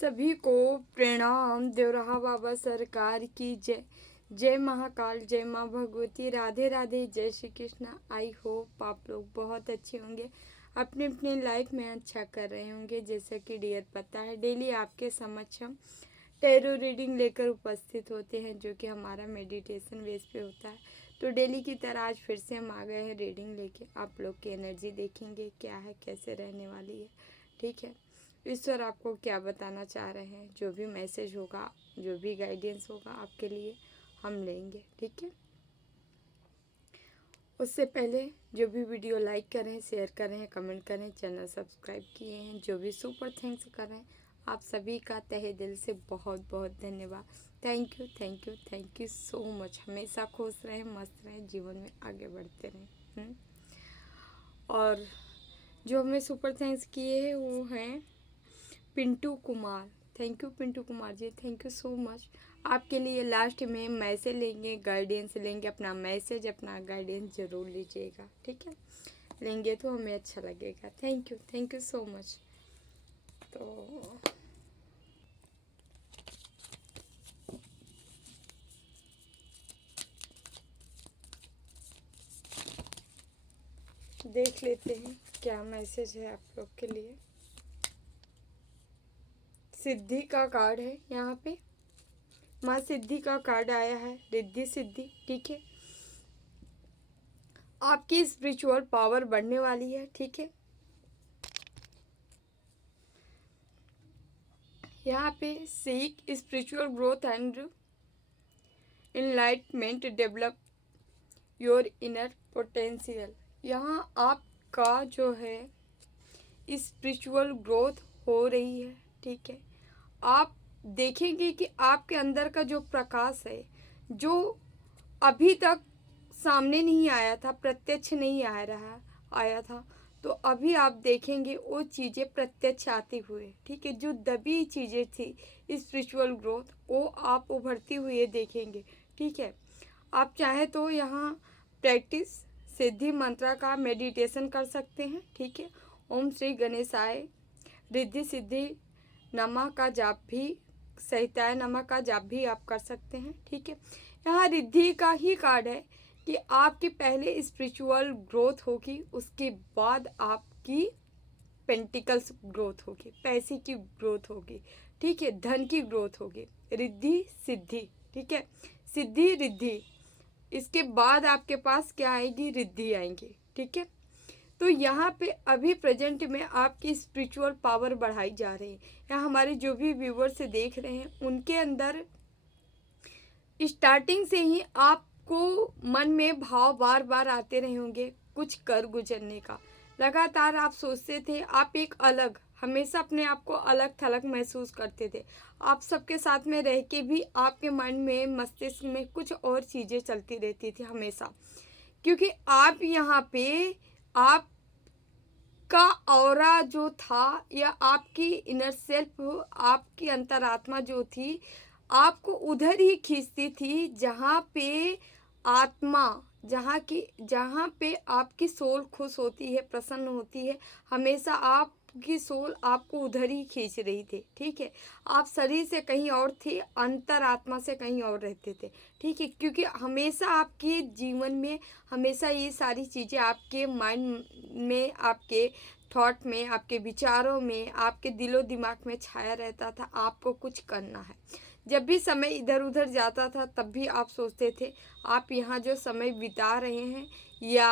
सभी को प्रणाम। देवराहा बाबा सरकार की जय। जय महाकाल, जय माँ भगवती, राधे राधे, जय श्री कृष्ण। आई होप आप लोग बहुत अच्छे होंगे, अपने अपने लाइफ में अच्छा कर रहे होंगे। जैसा कि डियर पता है, डेली आपके समक्ष हम टैरो रीडिंग लेकर उपस्थित होते हैं, जो कि हमारा मेडिटेशन बेस पे होता है। तो डेली की तरह आज फिर से हम आ गए हैं रीडिंग लेके। आप लोग की एनर्जी देखेंगे क्या है, कैसे रहने वाली है। ठीक है, ईश्वर आपको क्या बताना चाह रहे हैं, जो भी मैसेज होगा, जो भी गाइडेंस होगा आपके लिए हम लेंगे। ठीक है, उससे पहले जो भी वीडियो लाइक करें, शेयर करें, कमेंट करें, चैनल सब्सक्राइब किए हैं, जो भी सुपर थैंक्स करें, आप सभी का तहे दिल से बहुत बहुत धन्यवाद। Thank you, thank you, thank you so much. हमेशा खुश रहें, मस्त रहें, जीवन में आगे बढ़ते रहें। और जो हमें सुपर थैंक्स किए हैं वो हैं Pintu Kumar. Thank you Pintu Kumar ji, thank you so much. आपके लिए लास्ट में मैसेज लेंगे, गाइडेंस लेंगे। अपना मैसेज, अपना गाइडेंस ज़रूर लीजिएगा। ठीक है, लेंगे तो हमें अच्छा लगेगा। Thank you so much. तो देख लेते हैं क्या मैसेज है आप लोग के लिए। सिद्धि का कार्ड है यहाँ पे, माँ सिद्धि का कार्ड आया है, रिद्धि सिद्धि। ठीक है, आपकी स्पिरिचुअल पावर बढ़ने वाली है। ठीक है, यहाँ पे seek spiritual growth and enlightenment, develop your inner potential. यहाँ आपका जो है स्पिरिचुअल ग्रोथ हो रही है। ठीक है, आप देखेंगे कि आपके अंदर का जो प्रकाश है, जो अभी तक सामने नहीं आया था, प्रत्यक्ष नहीं आया था, तो अभी आप देखेंगे वो चीज़ें प्रत्यक्ष आती हुए। ठीक है, जो दबी चीज़ें थी स्पिरिचुअल ग्रोथ, वो आप उभरती हुए देखेंगे। ठीक है, आप चाहें तो यहाँ प्रैक्टिस सिद्धि मंत्रा का मेडिटेशन कर सकते हैं। ठीक है, ओम श्री गणेशाय रिद्धि सिद्धि नमा का जाप भी, सहिताय नमा का जाप भी आप कर सकते हैं। ठीक है, यहाँ रिद्धि का ही कार्ड है कि आपकी पहले स्पिरिचुअल ग्रोथ होगी, उसके बाद आपकी पेंटिकल्स ग्रोथ होगी, पैसे की ग्रोथ होगी। ठीक है, धन की ग्रोथ होगी। रिद्धि सिद्धि, ठीक है, सिद्धि रिद्धि, इसके बाद आपके पास क्या आएगी, रिद्धि आएंगी। ठीक है, तो यहाँ पे अभी प्रेजेंट में आपकी स्पिरिचुअल पावर बढ़ाई जा रही है। यहाँ हमारे जो भी व्यूवर्स से देख रहे हैं, उनके अंदर स्टार्टिंग से ही आपको मन में भाव बार बार आते रहे होंगे कुछ कर गुजरने का। लगातार आप सोचते थे, आप एक अलग, हमेशा अपने आप को अलग थलग महसूस करते थे। आप सबके साथ में रह के भी आपके मन में, मस्तिष्क में कुछ और चीज़ें चलती रहती थी हमेशा, क्योंकि आप यहाँ पे आपका ऑरा जो था, या आपकी इनर सेल्फ, आपकी अंतरात्मा जो थी, आपको उधर ही खींचती थी जहाँ पे आत्मा, जहाँ पे आपकी सोल खुश होती है, प्रसन्न होती है। हमेशा आपकी सोल आपको उधर ही खींच रही थी। ठीक है, आप शरीर से कहीं और थे, अंतरात्मा से कहीं और रहते थे। ठीक है, क्योंकि हमेशा आपके जीवन में हमेशा ये सारी चीज़ें आपके माइंड में, आपके थॉट में, आपके विचारों में, आपके दिलो दिमाग में छाया रहता था, आपको कुछ करना है। जब भी समय इधर उधर जाता था, तब भी आप सोचते थे आप यहाँ जो समय बिता रहे हैं या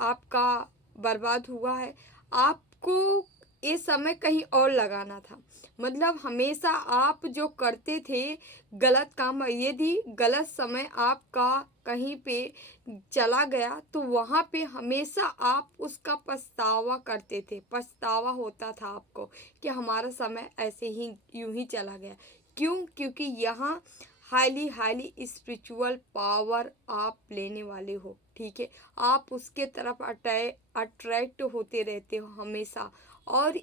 आपका बर्बाद हुआ है, आपको ये समय कहीं और लगाना था। मतलब हमेशा आप जो करते थे गलत काम, यदि गलत समय आपका कहीं पे चला गया, तो वहाँ पे हमेशा आप उसका पछतावा करते थे। पछतावा होता था आपको कि हमारा समय ऐसे ही यूं ही चला गया। क्यों? क्योंकि यहाँ हाईली स्पिरिचुअल पावर आप लेने वाले हो। ठीक है, आप उसके तरफ अट्रैक्ट होते रहते हो हमेशा, और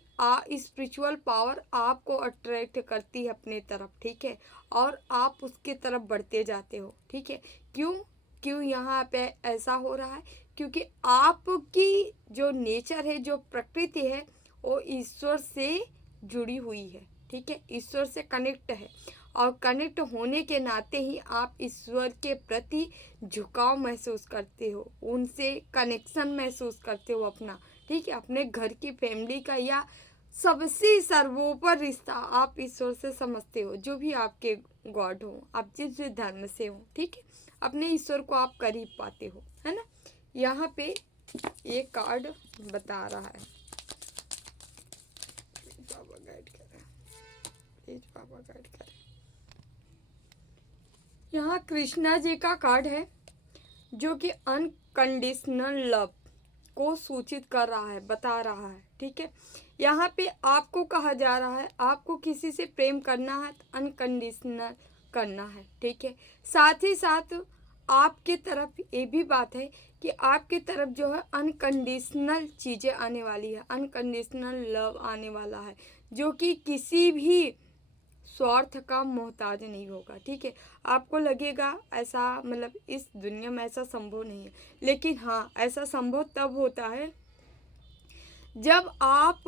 स्पिरिचुअल पावर आपको अट्रैक्ट करती है अपने तरफ। ठीक है, और आप उसके तरफ बढ़ते जाते हो। ठीक है, क्यों यहाँ पे ऐसा हो रहा है? क्योंकि आपकी जो नेचर है, जो प्रकृति है, वो ईश्वर से जुड़ी हुई है। ठीक है, ईश्वर से कनेक्ट है और कनेक्ट होने के नाते ही आप ईश्वर के प्रति झुकाव महसूस करते हो, उनसे कनेक्शन महसूस करते हो अपना, ठीक है, अपने घर की फैमिली का या सबसे सर्वोपरि रिश्ता आप ईश्वर से समझते हो, जो भी आपके गॉड हो, आप जिस भी धर्म से हो, ठीक है, अपने ईश्वर को आप करीब पाते हो, है ना। यहाँ पे ये कार्ड बता रहा है, बाबा गाइड कर रहे हैं, प्लीज बाबा गाइड करें। यहाँ कृष्णा जी का कार्ड है जो कि अनकंडीशनल लव को सूचित कर रहा है, बता रहा है, ठीक है। यहाँ पे आपको कहा जा रहा है आपको किसी से प्रेम करना है तो अनकंडीशनल करना है, ठीक है। साथ ही साथ आपके तरफ ये भी बात है कि आपकी तरफ जो है अनकंडीशनल चीज़ें आने वाली है, अनकंडीशनल लव आने वाला है, जो कि किसी भी स्वार्थ का मोहताज नहीं होगा, ठीक है। आपको लगेगा ऐसा, मतलब इस दुनिया में ऐसा संभव नहीं है, लेकिन हाँ ऐसा संभव तब होता है जब आप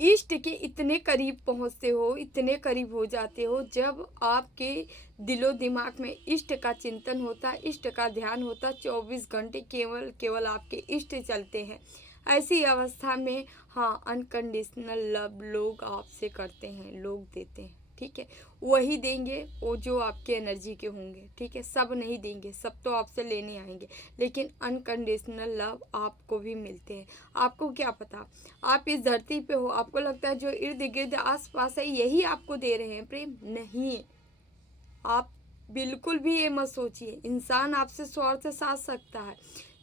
इष्ट के इतने करीब पहुंचते हो, इतने करीब हो जाते हो, जब आपके दिलो दिमाग में इष्ट का चिंतन होता है, इष्ट का ध्यान होता है, 24 घंटे केवल आपके इष्ट चलते हैं। ऐसी अवस्था में हाँ अनकंडीशनल लव लोग आपसे करते हैं, लोग देते हैं, ठीक है। वही देंगे वो जो आपके एनर्जी के होंगे, ठीक है, सब नहीं देंगे, सब तो आपसे लेने आएंगे, लेकिन अनकंडीशनल लव आपको भी मिलते हैं। आपको क्या पता, आप इस धरती पे हो, आपको लगता है जो इर्द गिर्द आस पास है यही आपको दे रहे हैं प्रेम, नहीं। आप बिल्कुल भी ये मत सोचिए, इंसान आपसे स्वार्थ से साथ सकता है,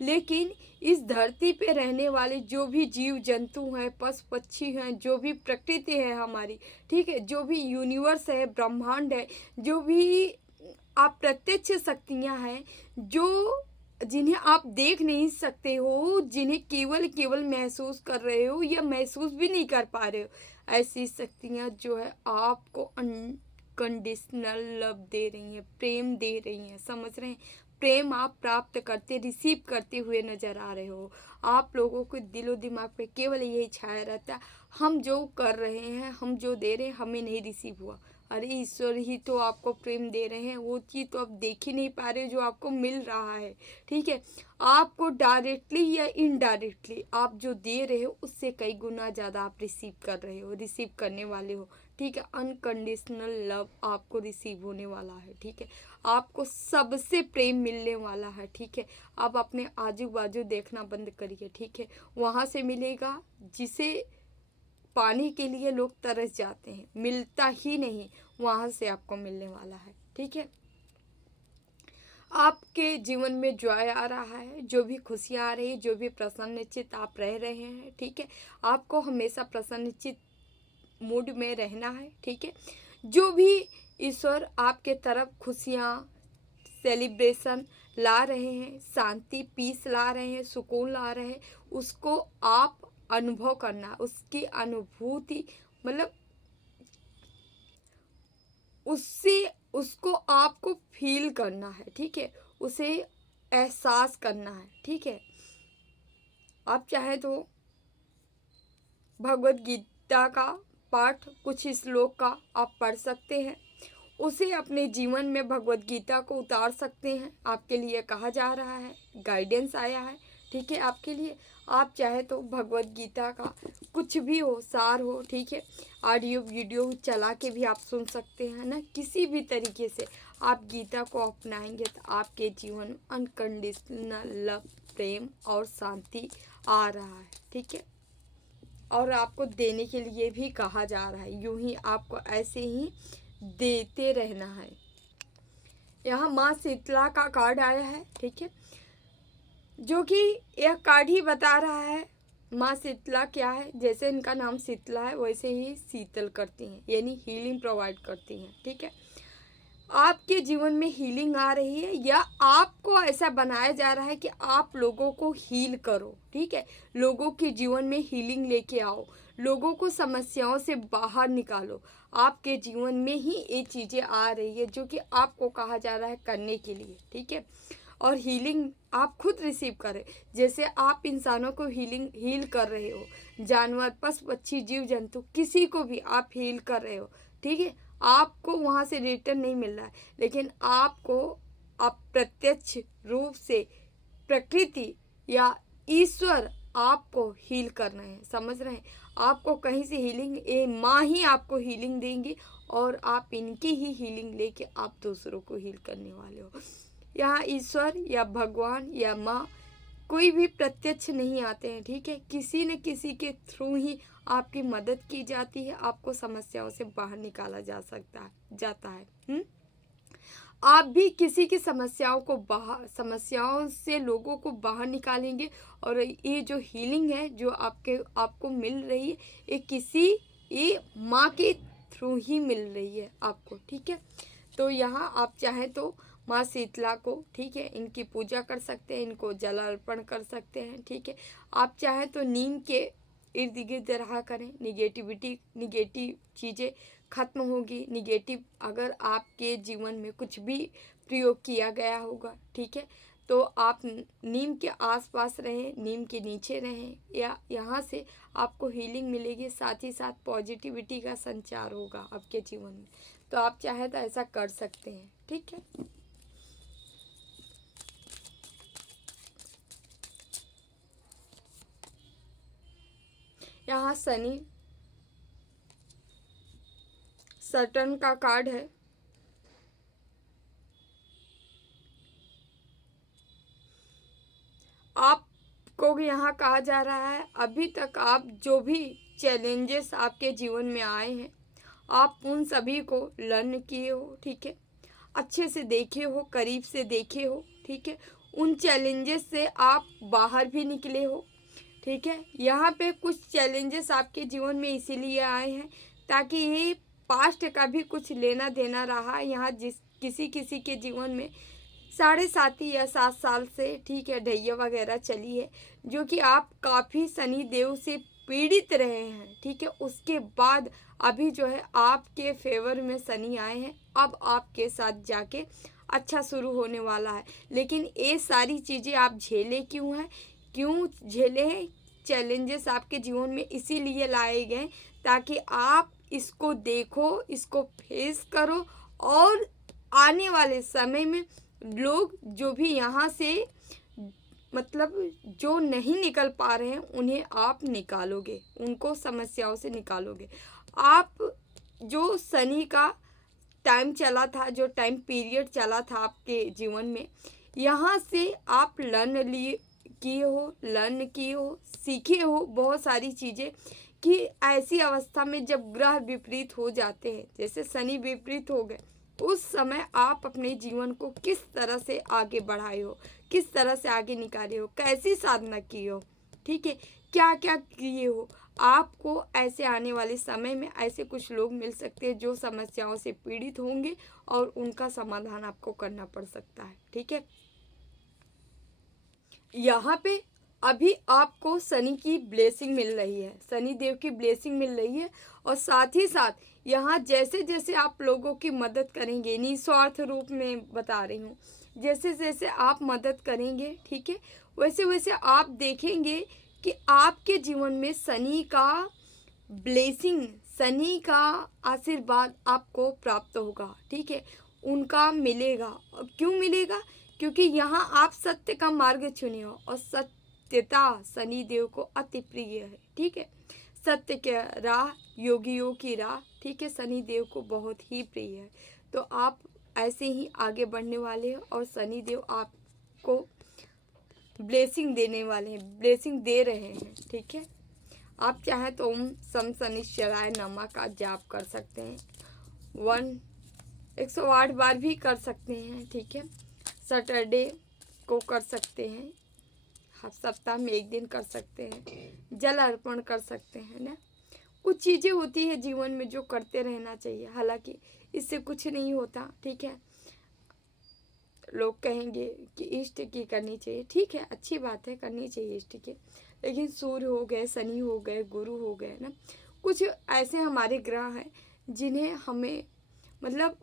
लेकिन इस धरती पे रहने वाले जो भी जीव जंतु हैं, पशु पक्षी हैं, जो भी प्रकृति है हमारी, ठीक है, जो भी यूनिवर्स है, ब्रह्मांड है, जो भी आप प्रत्यक्ष शक्तियां हैं, जो जिन्हें आप देख नहीं सकते हो, जिन्हें केवल महसूस कर रहे हो या महसूस भी नहीं कर पा रहे हो, ऐसी शक्तियां जो है आपको कंडीशनल लव दे रही हैं, प्रेम दे रही हैं, समझ रहे हैं। प्रेम आप प्राप्त करते, रिसीव करते हुए नजर आ रहे हो। आप लोगों को दिलो दिमाग पे केवल यही छाया रहता है, हम जो कर रहे हैं, हम जो दे रहे हैं, हमें नहीं रिसीव हुआ। अरे ईश्वर ही तो आपको प्रेम दे रहे हैं, वो चीज़ तो आप देख ही नहीं पा रहे जो आपको मिल रहा है, ठीक है। आपको डायरेक्टली या इनडायरेक्टली आप जो दे रहे हो उससे कई गुना ज़्यादा आप रिसीव कर रहे हो, रिसीव करने वाले हो, ठीक है। अनकंडीशनल लव आपको रिसीव होने वाला है, ठीक है। आपको सबसे प्रेम मिलने वाला है, ठीक है। आप अपने आजू बाजू देखना बंद करिए, ठीक है, वहाँ से मिलेगा जिसे पाने के लिए लोग तरस जाते हैं, मिलता ही नहीं, वहाँ से आपको मिलने वाला है, ठीक है। आपके जीवन में जॉय आ रहा है, जो भी खुशियाँ आ रही है, जो भी प्रसन्नचित आप रह रहे हैं, ठीक है, आपको हमेशा प्रसन्नचित मूड में रहना है, ठीक है। जो भी ईश्वर आपके तरफ खुशियाँ, सेलिब्रेशन ला रहे हैं, शांति, पीस ला रहे हैं, सुकून ला रहे हैं, उसको आप अनुभव करना, उसकी अनुभूति, मतलब उससे उसको आपको फील करना है, ठीक है, उसे एहसास करना है, ठीक है। आप चाहे तो भगवत गीता का पाठ, कुछ श्लोक का आप पढ़ सकते हैं, उसे अपने जीवन में भगवत गीता को उतार सकते हैं। आपके लिए कहा जा रहा है, गाइडेंस आया है, ठीक है, आपके लिए। आप चाहे तो भगवत गीता का कुछ भी हो, सार हो, ठीक है, ऑडियो वीडियो चला के भी आप सुन सकते हैं ना। किसी भी तरीके से आप गीता को अपनाएंगे तो आपके जीवन में अनकंडीशनल लव, प्रेम और शांति आ रहा है, ठीक है। और आपको देने के लिए भी कहा जा रहा है, यूं ही आपको ऐसे ही देते रहना है। यहाँ माँ शीतला का कार्ड आया है, ठीक है, जो कि यह कार्ड ही बता रहा है माँ शीतला क्या है। जैसे इनका नाम शीतला है वैसे ही शीतल करती हैं, यानी हीलिंग प्रोवाइड करती हैं, ठीक है। आपके जीवन में हीलिंग आ रही है या आपको ऐसा बनाया जा रहा है कि आप लोगों को हील करो, ठीक है, लोगों के जीवन में हीलिंग लेके आओ, लोगों को समस्याओं से बाहर निकालो। आपके जीवन में ही ये चीज़ें आ रही है जो कि आपको कहा जा रहा है करने के लिए, ठीक है। और हीलिंग आप खुद रिसीव करें, जैसे आप इंसानों को हील कर रहे हो, जानवर, पशु पक्षी, जीव जंतु, किसी को भी आप हील कर रहे हो, ठीक है, आपको वहाँ से रिटर्न नहीं मिल रहा है, लेकिन आपको अप्रत्यक्ष रूप से प्रकृति या ईश्वर आपको हील कर रहे हैं, समझ रहे हैं। आपको कहीं से हीलिंग, ये माँ ही आपको हीलिंग देंगी और आप इनकी ही हीलिंग लेके आप दूसरों को हील करने वाले हो। यहाँ ईश्वर या भगवान या माँ कोई भी प्रत्यक्ष नहीं आते हैं, ठीक है, किसी न किसी के थ्रू ही आपकी मदद की जाती है, आपको समस्याओं से बाहर निकाला जाता है। आप भी किसी की समस्याओं से लोगों को बाहर निकालेंगे, और ये जो हीलिंग है जो आपको मिल रही है, ये माँ के थ्रू ही मिल रही है आपको, ठीक है। तो यहाँ आप चाहें तो माँ शीतला को, ठीक है, इनकी पूजा कर सकते हैं, इनको जल अर्पण कर सकते हैं, ठीक है। आप चाहें तो नीम के इर्द गिर्द रहा करें, निगेटिव चीज़ें खत्म होगी। निगेटिव अगर आपके जीवन में कुछ भी प्रयोग किया गया होगा, ठीक है, तो आप नीम के आसपास रहें, नीम के नीचे रहें, या यहाँ से आपको हीलिंग मिलेगी, साथ ही साथ पॉजिटिविटी का संचार होगा आपके जीवन में। तो आप चाहें तो ऐसा कर सकते हैं, ठीक है। यहाँ शनि सटर्न का कार्ड है। आपको यहाँ कहा जा रहा है, अभी तक आप जो भी चैलेंजेस आपके जीवन में आए हैं, आप उन सभी को लर्न किए हो, ठीक है, अच्छे से देखे हो, करीब से देखे हो, ठीक है, उन चैलेंजेस से आप बाहर भी निकले हो, ठीक है। यहाँ पे कुछ चैलेंजेस आपके जीवन में इसीलिए आए हैं ताकि ये पास्ट का भी कुछ लेना देना रहा यहाँ किसी के जीवन में 7.5 या 7 साल से, ठीक है, ढैया वगैरह चली है, जो कि आप काफ़ी शनि देव से पीड़ित रहे हैं, ठीक है। उसके बाद अभी जो है आपके फेवर में शनि आए हैं, अब आपके साथ जाके अच्छा शुरू होने वाला है। लेकिन ये सारी चीज़ें आप क्यों झेले हैं, चैलेंजेस आपके जीवन में इसीलिए लाए गए ताकि आप इसको देखो, इसको फेस करो, और आने वाले समय में लोग जो भी यहाँ से मतलब जो नहीं निकल पा रहे हैं उन्हें आप निकालोगे, उनको समस्याओं से निकालोगे। आप जो शनि का टाइम चला था, जो टाइम पीरियड चला था आपके जीवन में, यहाँ से आप लर्न किए हो, सीखे हो बहुत सारी चीज़ें कि ऐसी अवस्था में जब ग्रह विपरीत हो जाते हैं, जैसे शनि विपरीत हो गए, उस समय आप अपने जीवन को किस तरह से आगे बढ़ाए हो, किस तरह से आगे निकाले हो, कैसी साधना की हो, ठीक है, क्या क्या किए हो। आपको ऐसे आने वाले समय में ऐसे कुछ लोग मिल सकते हैं जो समस्याओं से पीड़ित होंगे और उनका समाधान आपको करना पड़ सकता है, ठीक है। यहाँ पे अभी आपको शनि की ब्लेसिंग मिल रही है, शनि देव की ब्लेसिंग मिल रही है, और साथ ही साथ यहाँ जैसे जैसे आप लोगों की मदद करेंगे, निस्वार्थ रूप में बता रही हूँ, जैसे जैसे आप मदद करेंगे, ठीक है, वैसे वैसे आप देखेंगे कि आपके जीवन में शनि का ब्लेसिंग, शनि का आशीर्वाद आपको प्राप्त होगा, ठीक है, उनका मिलेगा। क्यों मिलेगा? क्योंकि यहाँ आप सत्य का मार्ग चुने हो, और सत्यता शनि देव को अति प्रिय है, ठीक है। सत्य के राह, योगियों की राह, ठीक है, शनि देव को बहुत ही प्रिय है। तो आप ऐसे ही आगे बढ़ने वाले हैं, और शनि देव आपको ब्लेसिंग देने वाले हैं, ब्लेसिंग दे रहे हैं, ठीक है। आप चाहें तो ओम सम शनिश्चराय नमः का जाप कर सकते हैं, 108 बार भी कर सकते हैं, ठीक है। सैटरडे को कर सकते हैं, सप्ताह में 1 दिन कर सकते हैं, जल अर्पण कर सकते हैं ना। कुछ चीज़ें होती है जीवन में जो करते रहना चाहिए, हालांकि इससे कुछ नहीं होता, ठीक है। लोग कहेंगे कि इष्ट की करनी चाहिए, ठीक है, अच्छी बात है, करनी चाहिए इष्ट की, लेकिन सूर्य हो गए, शनि हो गए, गुरु हो गए ना, कुछ ऐसे हमारे ग्रह हैं जिन्हें हमें मतलब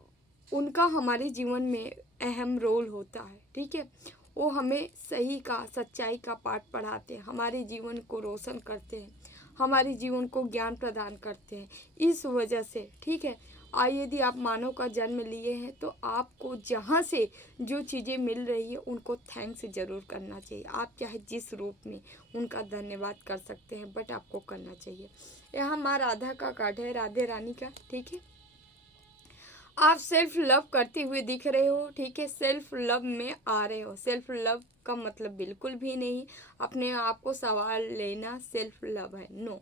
उनका हमारे जीवन में अहम रोल होता है, ठीक है। वो हमें सही का, सच्चाई का पाठ पढ़ाते हैं, हमारे जीवन को रोशन करते हैं, हमारे जीवन को ज्ञान प्रदान करते हैं। इस वजह से, ठीक है, यदि आप मानव का जन्म लिए हैं तो आपको जहाँ से जो चीज़ें मिल रही है उनको थैंक्स ज़रूर करना चाहिए। आप चाहे जिस रूप में उनका धन्यवाद कर सकते हैं, बट आपको करना चाहिए। यहाँ माँ राधा का कार्ड है, राधे रानी का, ठीक है। आप सेल्फ लव करते हुए दिख रहे हो, ठीक है, सेल्फ लव में आ रहे हो। सेल्फ लव का मतलब बिल्कुल भी नहीं अपने आप को सवाल लेना सेल्फ लव है, नो।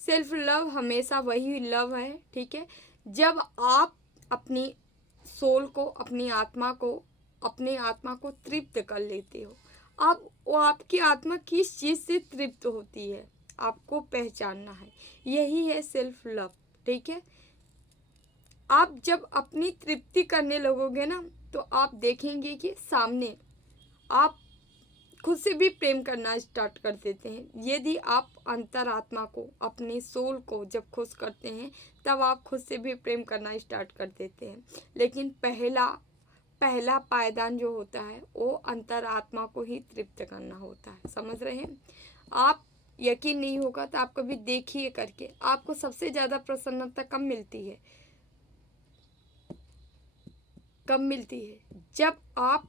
सेल्फ लव हमेशा वही लव है, ठीक है, जब आप अपनी सोल को, अपनी आत्मा को तृप्त कर लेते हो। अब वो आपकी आत्मा किस चीज़ से तृप्त होती है आपको पहचानना है, यही है सेल्फ लव, ठीक है। आप जब अपनी तृप्ति करने लगोगे ना तो आप देखेंगे कि सामने आप खुद से भी प्रेम करना स्टार्ट कर देते हैं। यदि आप अंतरात्मा को, अपने सोल को जब खुश करते हैं तब आप खुद से भी प्रेम करना स्टार्ट कर देते हैं। लेकिन पहला पायदान जो होता है वो अंतरात्मा को ही तृप्त करना होता है, समझ रहे हैं आप। यकीन नहीं होगा तो आप कभी देखिए करके, आपको सबसे ज़्यादा प्रसन्नता कब मिलती है, जब आप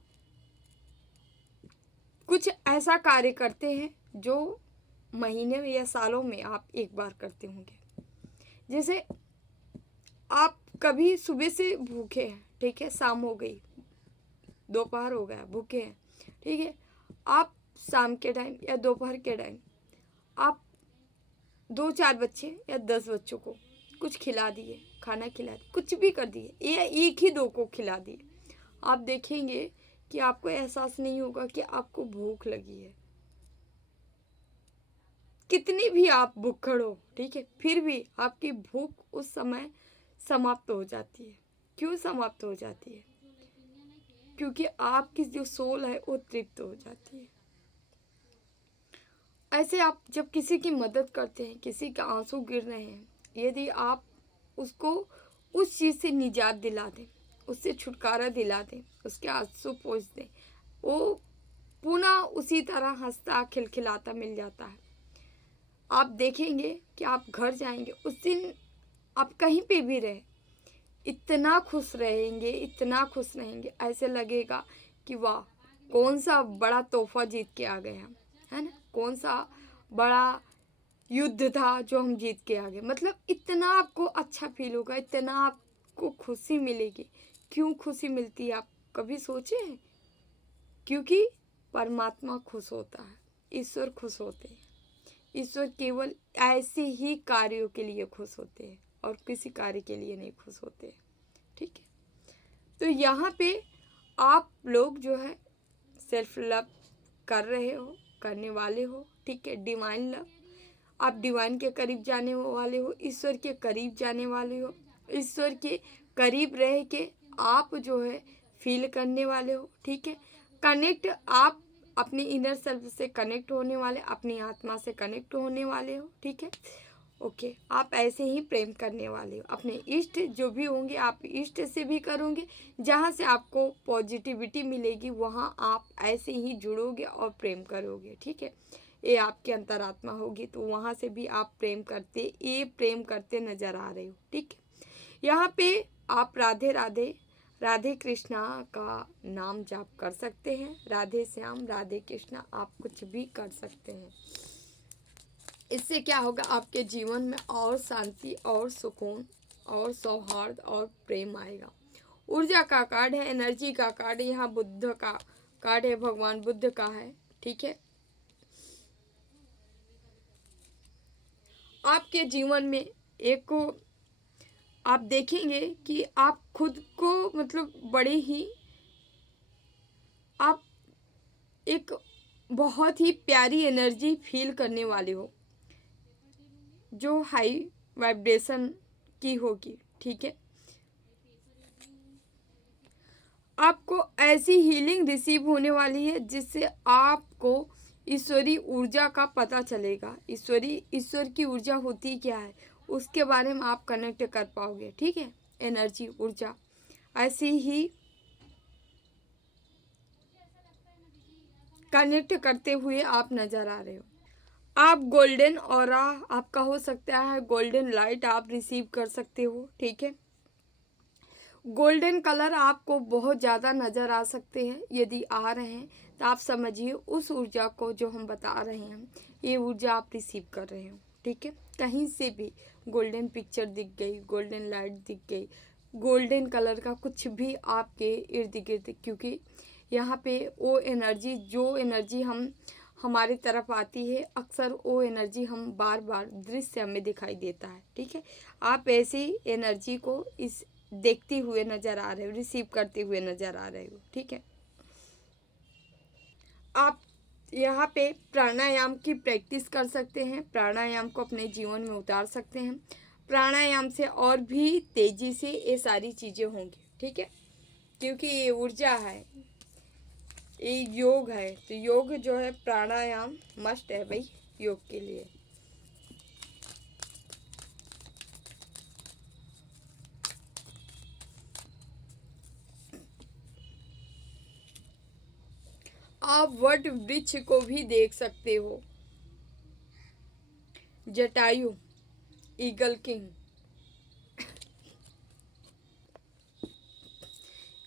कुछ ऐसा कार्य करते हैं जो महीने में या सालों में आप एक बार करते होंगे। जैसे आप कभी सुबह से भूखे हैं, ठीक है, शाम हो गई, दोपहर हो गया, भूखे हैं, ठीक है, आप शाम के टाइम या दोपहर के टाइम आप 2-4 बच्चे या 10 बच्चों को कुछ खिला दिए, खाना खिला दिए, कुछ भी कर दिए, या एक ही 2 को खिला दिए, आप देखेंगे कि आपको एहसास नहीं होगा कि आपको भूख लगी है। कितनी भी आप भूखड़ हो, ठीक है, फिर भी आपकी भूख उस समय समाप्त हो जाती है। क्यों समाप्त हो जाती है? क्योंकि आपकी जो सोल है वो तृप्त हो जाती है। ऐसे आप जब किसी की मदद करते हैं, किसी के आंसू गिर रहे हैं, यदि आप उसको उस चीज़ से निजात दिला दें, उससे छुटकारा दिला दें, उसके आंसू पोंछ दें, वो पुनः उसी तरह हंसता खिलखिलाता मिल जाता है। आप देखेंगे कि आप घर जाएंगे, उस दिन आप कहीं पे भी रहे, इतना खुश रहेंगे, इतना खुश रहेंगे, ऐसे लगेगा कि वाह, कौन सा बड़ा तोहफा जीत के आ गए हम, है ना, कौन सा बड़ा युद्ध था जो हम जीत के आ गए। मतलब इतना आपको अच्छा फील होगा, इतना आपको खुशी मिलेगी। क्यों खुशी मिलती है, आप कभी सोचे हैं? क्योंकि परमात्मा खुश होता है, ईश्वर खुश होते हैं। ईश्वर केवल ऐसे ही कार्यों के लिए खुश होते हैं और किसी कार्य के लिए नहीं खुश होते हैं, ठीक है। तो यहाँ पे आप लोग जो है सेल्फ लव कर रहे हो, करने वाले हो, ठीक है। डिवाइन लव, आप डिवाइन के करीब जाने वाले हो, ईश्वर के करीब जाने वाले हो, ईश्वर के करीब रह के आप जो है फील करने वाले हो, ठीक है। कनेक्ट, आप अपने इनर सेल्फ से कनेक्ट होने वाले, अपनी आत्मा से कनेक्ट होने वाले हो, ठीक है, ओके। आप ऐसे ही प्रेम करने वाले हो। अपने इष्ट जो भी होंगे आप इष्ट से भी करोगे, जहाँ से आपको पॉजिटिविटी मिलेगी वहाँ आप ऐसे ही जुड़ोगे और प्रेम करोगे, ठीक है। ये आपकी अंतरात्मा होगी तो वहाँ से भी आप प्रेम करते नजर आ रहे हो, ठीक है। यहाँ पे आप राधे राधे, राधे कृष्णा का नाम जाप कर सकते हैं, राधे श्याम, राधे कृष्णा, आप कुछ भी कर सकते हैं। इससे क्या होगा, आपके जीवन में और शांति और सुकून और सौहार्द और प्रेम आएगा। ऊर्जा का कार्ड है, एनर्जी का कार्ड है, यहाँ बुद्ध का कार्ड है, भगवान बुद्ध का है, ठीक है। आपके जीवन में एक आप देखेंगे कि आप खुद को मतलब बड़े ही, आप एक बहुत ही प्यारी एनर्जी फील करने वाले हो जो हाई वाइब्रेशन की होगी, ठीक है। आपको ऐसी हीलिंग रिसीव होने वाली है जिससे आपको ईश्वरी ऊर्जा का पता चलेगा। ईश्वर की ऊर्जा होती क्या है उसके बारे में आप कनेक्ट कर पाओगे, ठीक है। एनर्जी, ऊर्जा, ऐसी ही कनेक्ट करते हुए आप नजर आ रहे हो। आप गोल्डन ऑरा आपका हो सकता है, गोल्डन लाइट आप रिसीव कर सकते हो, ठीक है। गोल्डन कलर आपको बहुत ज़्यादा नज़र आ सकते हैं। यदि आ रहे हैं तो आप समझिए उस ऊर्जा को जो हम बता रहे हैं, ये ऊर्जा आप रिसीव कर रहे हो। ठीक है, कहीं से भी गोल्डन पिक्चर दिख गई, गोल्डन लाइट दिख गई, गोल्डन कलर का कुछ भी आपके इर्द गिर्द, क्योंकि यहाँ पे वो एनर्जी, जो एनर्जी हमारी तरफ आती है, अक्सर वो एनर्जी हम बार बार दृश्य हमें दिखाई देता है। ठीक है, आप ऐसी एनर्जी को इस देखते हुए नज़र आ रहे हो, रिसीव करते हुए नज़र आ रहे हो। ठीक है, आप यहाँ पे प्राणायाम की प्रैक्टिस कर सकते हैं, प्राणायाम को अपने जीवन में उतार सकते हैं। प्राणायाम से और भी तेज़ी से ये सारी चीज़ें होंगी। ठीक है, क्योंकि ये ऊर्जा है, ये योग है, तो योग जो है, प्राणायाम मस्ट है भाई योग के लिए। आप वट वृक्ष को भी देख सकते हो, जटायु, ईगल किंग,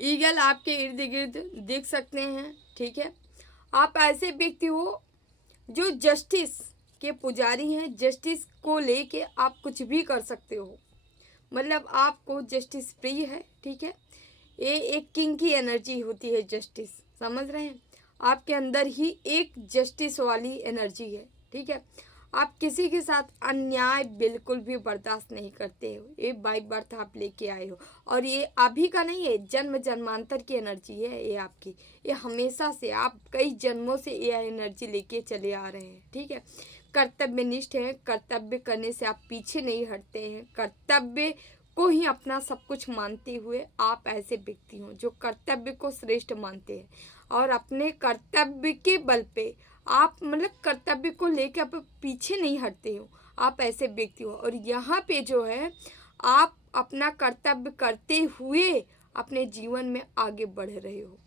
ईगल आपके इर्द गिर्द देख सकते हैं। ठीक है, आप ऐसे व्यक्ति हो जो जस्टिस के पुजारी हैं, जस्टिस को लेके आप कुछ भी कर सकते हो, मतलब आपको जस्टिस प्रिय है। ठीक है, ये एक किंग की एनर्जी होती है जस्टिस, समझ रहे हैं, आपके अंदर ही एक जस्टिस वाली एनर्जी है। ठीक है, आप किसी के साथ अन्याय बिल्कुल भी बर्दाश्त नहीं करते हो, ये बाय बर्थ आप लेके आए हो, और ये अभी का नहीं है, जन्म जन्मांतर की एनर्जी है ये आपकी, ये हमेशा से, आप कई जन्मों से ये एनर्जी लेके चले आ रहे हैं। ठीक है, कर्तव्यनिष्ठ हैं, कर्तव्य करने से आप पीछे नहीं हटते हैं, कर्तव्य को ही अपना सब कुछ मानते हुए आप ऐसे व्यक्ति हो जो कर्तव्य को श्रेष्ठ मानते हैं, और अपने कर्तव्य के बल पे आप, मतलब कर्तव्य को लेकर आप पीछे नहीं हटते हो, आप ऐसे व्यक्ति हो। और यहाँ पे जो है, आप अपना कर्तव्य करते हुए अपने जीवन में आगे बढ़ रहे हो।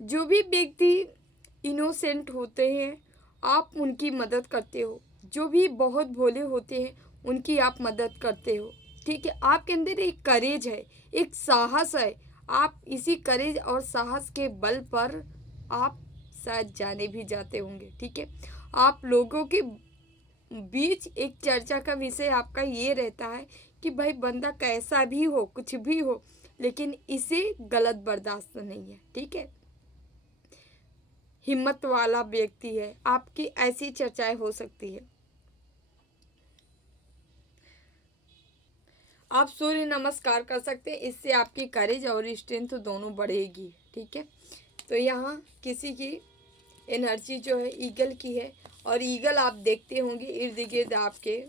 जो भी व्यक्ति इनोसेंट होते हैं, आप उनकी मदद करते हो, जो भी बहुत भोले होते हैं उनकी आप मदद करते हो। ठीक है, आपके अंदर एक करेज है, एक साहस है, आप इसी करेज और साहस के बल पर आप शायद जाने भी जाते होंगे। ठीक है, आप लोगों के बीच एक चर्चा का विषय आपका ये रहता है कि भाई बंदा कैसा भी हो, कुछ भी हो, लेकिन इसे गलत बर्दाश्त नहीं है। ठीक है, हिम्मत वाला व्यक्ति है, आपकी ऐसी चर्चाएं हो सकती है। आप सूर्य नमस्कार कर सकते हैं, इससे आपकी करेज और स्ट्रेंथ दोनों बढ़ेगी। ठीक है, तो यहाँ किसी की एनर्जी जो है ईगल की है, और ईगल आप देखते होंगे इर्द गिर्द आपके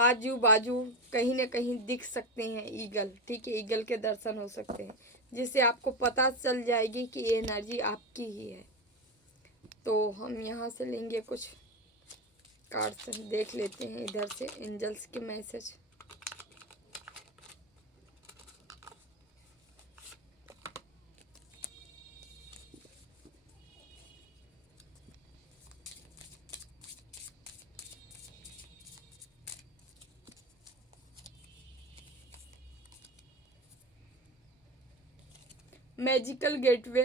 आजू बाजू कहीं ना कहीं दिख सकते हैं ईगल। ठीक है, ईगल के दर्शन हो सकते हैं, जिससे आपको पता चल जाएगी कि ये एनर्जी आपकी ही है। तो हम यहाँ से लेंगे कुछ कार्ड्स, देख लेते हैं इधर से एंजल्स के मैसेज। मैजिकल गेटवे,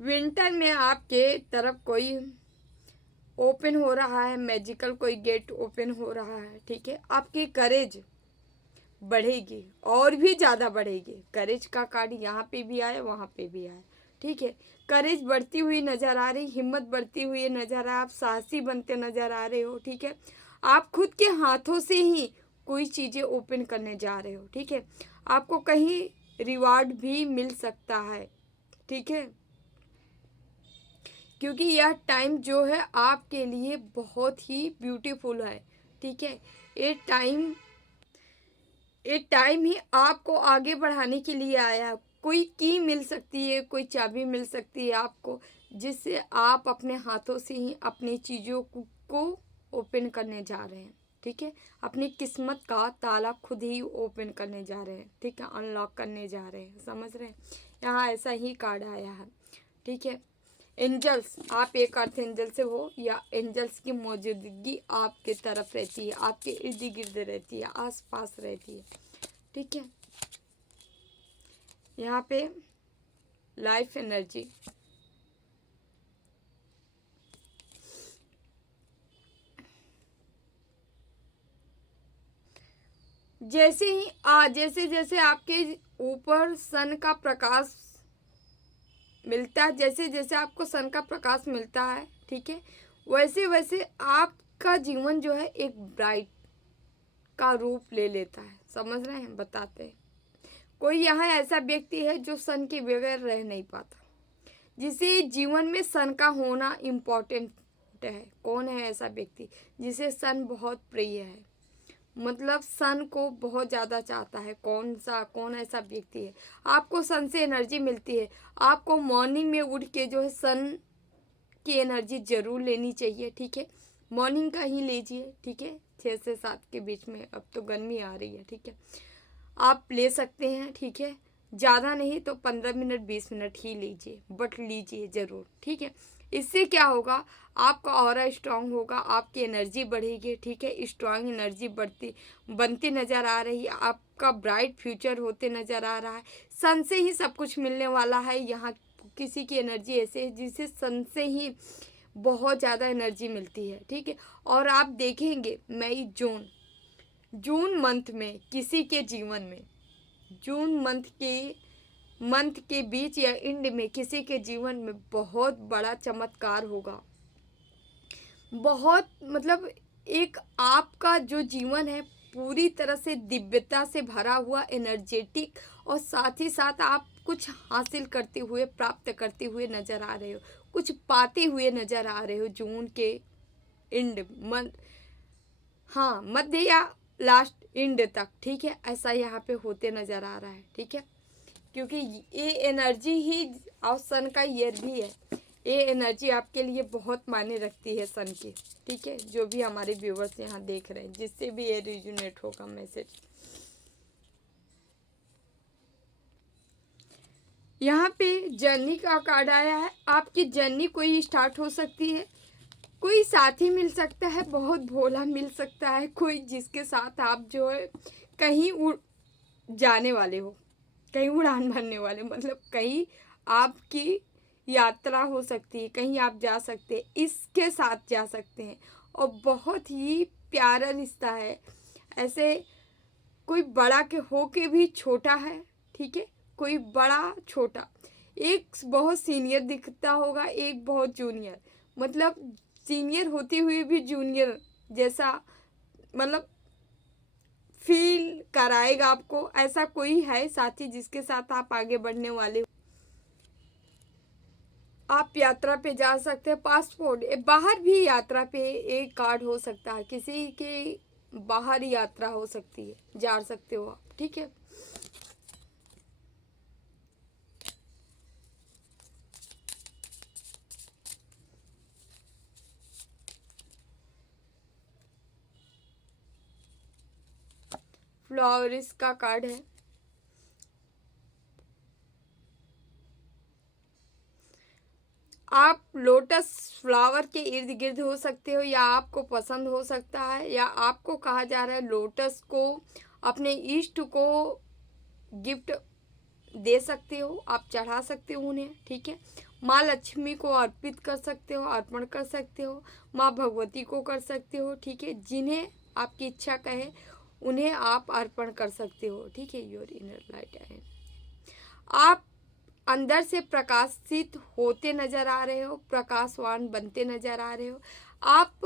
विंटर में आपके तरफ कोई ओपन हो रहा है, मैजिकल कोई गेट ओपन हो रहा है। ठीक है, आपकी करेज बढ़ेगी और भी ज़्यादा बढ़ेगी। करेज का कार्ड यहाँ पे भी आया, वहाँ पे भी आया। ठीक है, करेज बढ़ती हुई नज़र आ रही, हिम्मत बढ़ती हुई नज़र आ, आप साहसी बनते नज़र आ रहे हो। ठीक है, आप खुद के हाथों से ही कोई चीज़ें ओपन करने जा रहे हो। ठीक है, आपको कहीं रिवार्ड भी मिल सकता है। ठीक है, क्योंकि यह टाइम जो है आपके लिए बहुत ही ब्यूटीफुल है। ठीक है, ये टाइम ही आपको आगे बढ़ाने के लिए आया है। कोई की मिल सकती है, कोई चाबी मिल सकती है आपको, जिससे आप अपने हाथों से ही अपनी चीज़ों को ओपन करने जा रहे हैं। ठीक है, अपनी किस्मत का ताला खुद ही ओपन करने जा रहे हैं। ठीक है, अनलॉक करने जा रहे हैं, समझ रहे हैं, यहाँ ऐसा ही कार्ड आया है। ठीक है, एंजल्स, आप एक अर्थ एंजल से हो या एंजल्स की मौजूदगी आपके तरफ रहती है, आपके इर्द गिर्द रहती है, आस पास रहती है। ठीक है, यहाँ पे लाइफ एनर्जी, जैसे जैसे आपके ऊपर सन का प्रकाश मिलता है, जैसे जैसे आपको सन का प्रकाश मिलता है, ठीक है, वैसे वैसे आपका जीवन जो है एक ब्राइट का रूप ले लेता है। समझ रहे हैं, बताते हैं। कोई यहाँ ऐसा व्यक्ति है जो सन के बगैर रह नहीं पाता, जिसे जीवन में सन का होना इम्पोर्टेंट है। कौन है ऐसा व्यक्ति जिसे सन बहुत प्रिय है, मतलब सन को बहुत ज़्यादा चाहता है? कौन ऐसा व्यक्ति है? आपको सन से एनर्जी मिलती है। आपको मॉर्निंग में उठ के जो है सन की एनर्जी ज़रूर लेनी चाहिए। ठीक है, मॉर्निंग का ही लीजिए। ठीक है, 6 से 7 के बीच में, अब तो गर्मी आ रही है। ठीक है, आप ले सकते हैं। ठीक है, ज़्यादा नहीं तो 15 मिनट 20 मिनट ही लीजिए, बट लीजिए ज़रूर। ठीक है, इससे क्या होगा, आपका ऑरा स्ट्रांग होगा, आपकी एनर्जी बढ़ेगी। ठीक है, स्ट्रांग एनर्जी बनती नज़र आ रही है, आपका ब्राइट फ्यूचर होते नज़र आ रहा है। सन से ही सब कुछ मिलने वाला है। यहाँ किसी की एनर्जी ऐसे है जिसे सन से ही बहुत ज़्यादा एनर्जी मिलती है। ठीक है, और आप देखेंगे मई जून मंथ में किसी के जीवन में, जून मंथ के बीच या एंड में किसी के जीवन में बहुत बड़ा चमत्कार होगा। बहुत मतलब एक आपका जो जीवन है पूरी तरह से दिव्यता से भरा हुआ, एनर्जेटिक, और साथ ही साथ आप कुछ हासिल करते हुए, प्राप्त करते हुए नज़र आ रहे हो, कुछ पाते हुए नज़र आ रहे हो जून के एंड मंथ, हाँ, मध्य या लास्ट एंड तक। ठीक है, ऐसा यहाँ पे होते नज़र आ रहा है। ठीक है, क्योंकि ये एनर्जी ही और सन का ईयर भी है। ये एनर्जी आपके लिए बहुत मायने रखती है सन की। ठीक है, जो भी हमारे व्यूवर्स यहाँ देख रहे हैं, जिससे भी ये रिजोनेट होगा मैसेज। यहाँ पे जर्नी का कार्ड आया है। आपकी जर्नी कोई स्टार्ट हो सकती है, कोई साथी मिल सकता है, बहुत भोला मिल सकता है, कोई जिसके साथ आप जो है कहीं जाने वाले हो, कहीं उड़ान भरने वाले, मतलब कहीं आपकी यात्रा हो सकती है, कहीं आप जा सकते हैं, इसके साथ जा सकते हैं। और बहुत ही प्यारा रिश्ता है। ऐसे कोई बड़ा के हो के भी छोटा है। ठीक है, कोई बड़ा छोटा, एक बहुत सीनियर दिखता होगा, एक बहुत जूनियर, मतलब सीनियर होते हुए भी जूनियर जैसा, मतलब फील कराएगा आपको। ऐसा कोई है साथी जिसके साथ आप आगे बढ़ने वाले हो। आप यात्रा पे जा सकते हैं, पासपोर्ट बाहर भी यात्रा पे एक कार्ड हो सकता है, किसी के बाहर यात्रा हो सकती है, जा सकते हो आप। ठीक है, फ्लावरिस का कार्ड है। आप लोटस फ्लावर के इर्द गिर्द हो सकते हो, या आपको पसंद हो सकता है, या आपको कहा जा रहा है लोटस को अपने इष्ट को गिफ्ट दे सकते हो, आप चढ़ा सकते हो उन्हें। ठीक है, माँ लक्ष्मी को अर्पित कर सकते हो, अर्पण कर सकते हो, माँ भगवती को कर सकते हो। ठीक है, जिन्हें आपकी इच्छा कहे उन्हें आप अर्पण कर सकते हो। ठीक है, योर इनर लाइट है। आप अंदर से प्रकाशित होते नजर आ रहे हो, प्रकाशवान बनते नजर आ रहे हो। आप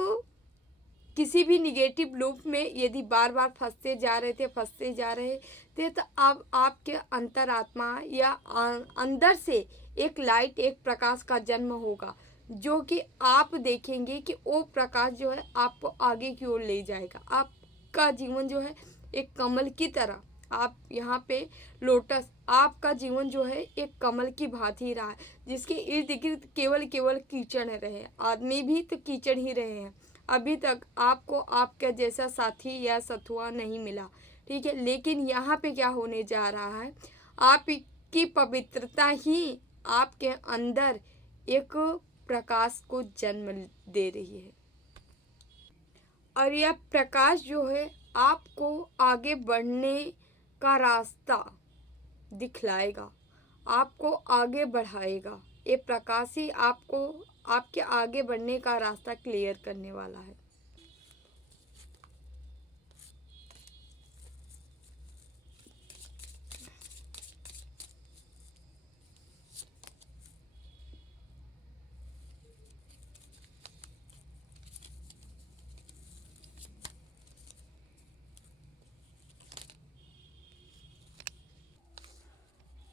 किसी भी निगेटिव लूप में यदि बार बार फंसते जा रहे थे, तो अब आपके अंतरात्मा या अंदर से एक लाइट, एक प्रकाश का जन्म होगा, जो कि आप देखेंगे कि वो प्रकाश जो है आपको आगे की ओर ले जाएगा। आपका जीवन जो है एक कमल की तरह, आप यहाँ पे लोटस, आपका जीवन जो है एक कमल की भांति रहा है, जिसके इर्द गिर्द केवल केवल कीचड़ रहे। आदमी भी तो कीचड़ ही रहे हैं। अभी तक आपको आपका जैसा साथी या सथुआ नहीं मिला। ठीक है, लेकिन यहाँ पे क्या होने जा रहा है, आपकी पवित्रता ही आपके अंदर एक प्रकाश को जन्म दे रही है। और यह प्रकाश जो है आपको आगे बढ़ने का रास्ता दिखलाएगा, आपको आगे बढ़ाएगा। ये प्रकाश ही आपको आपके आगे बढ़ने का रास्ता क्लियर करने वाला है।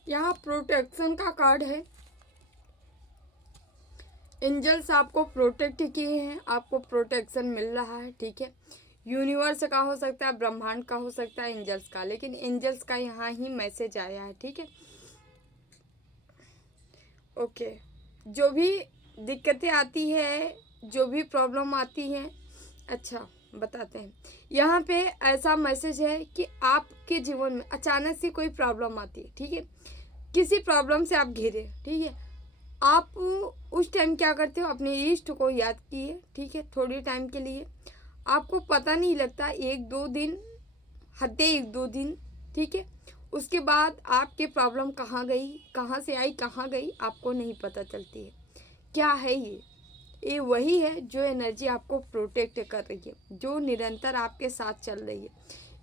यहाँ प्रोटेक्शन का कार्ड है। एंजल्स आपको प्रोटेक्ट किए हैं, आपको प्रोटेक्शन मिल रहा है, ठीक है। यूनिवर्स का हो सकता है, ब्रह्मांड का हो सकता है, एंजल्स का, लेकिन एंजल्स का यहाँ ही मैसेज आया है, ठीक है। ओके, जो भी दिक्कतें आती है, जो भी प्रॉब्लम आती है, अच्छा बताते हैं। यहाँ पे ऐसा मैसेज है कि आपके जीवन में अचानक से कोई प्रॉब्लम आती है, ठीक है। किसी प्रॉब्लम से आप घिरे, ठीक है। आप उस टाइम क्या करते हो, अपने इष्ट को याद किए, ठीक है, थोड़ी टाइम के लिए। आपको पता नहीं लगता, 1-2 दिन, हद 1-2 दिन, ठीक है। उसके बाद आपकी प्रॉब्लम कहाँ गई, कहाँ से आई, कहाँ गई, आपको नहीं पता चलती है। क्या है ये वही है जो एनर्जी आपको प्रोटेक्ट कर रही है, जो निरंतर आपके साथ चल रही है।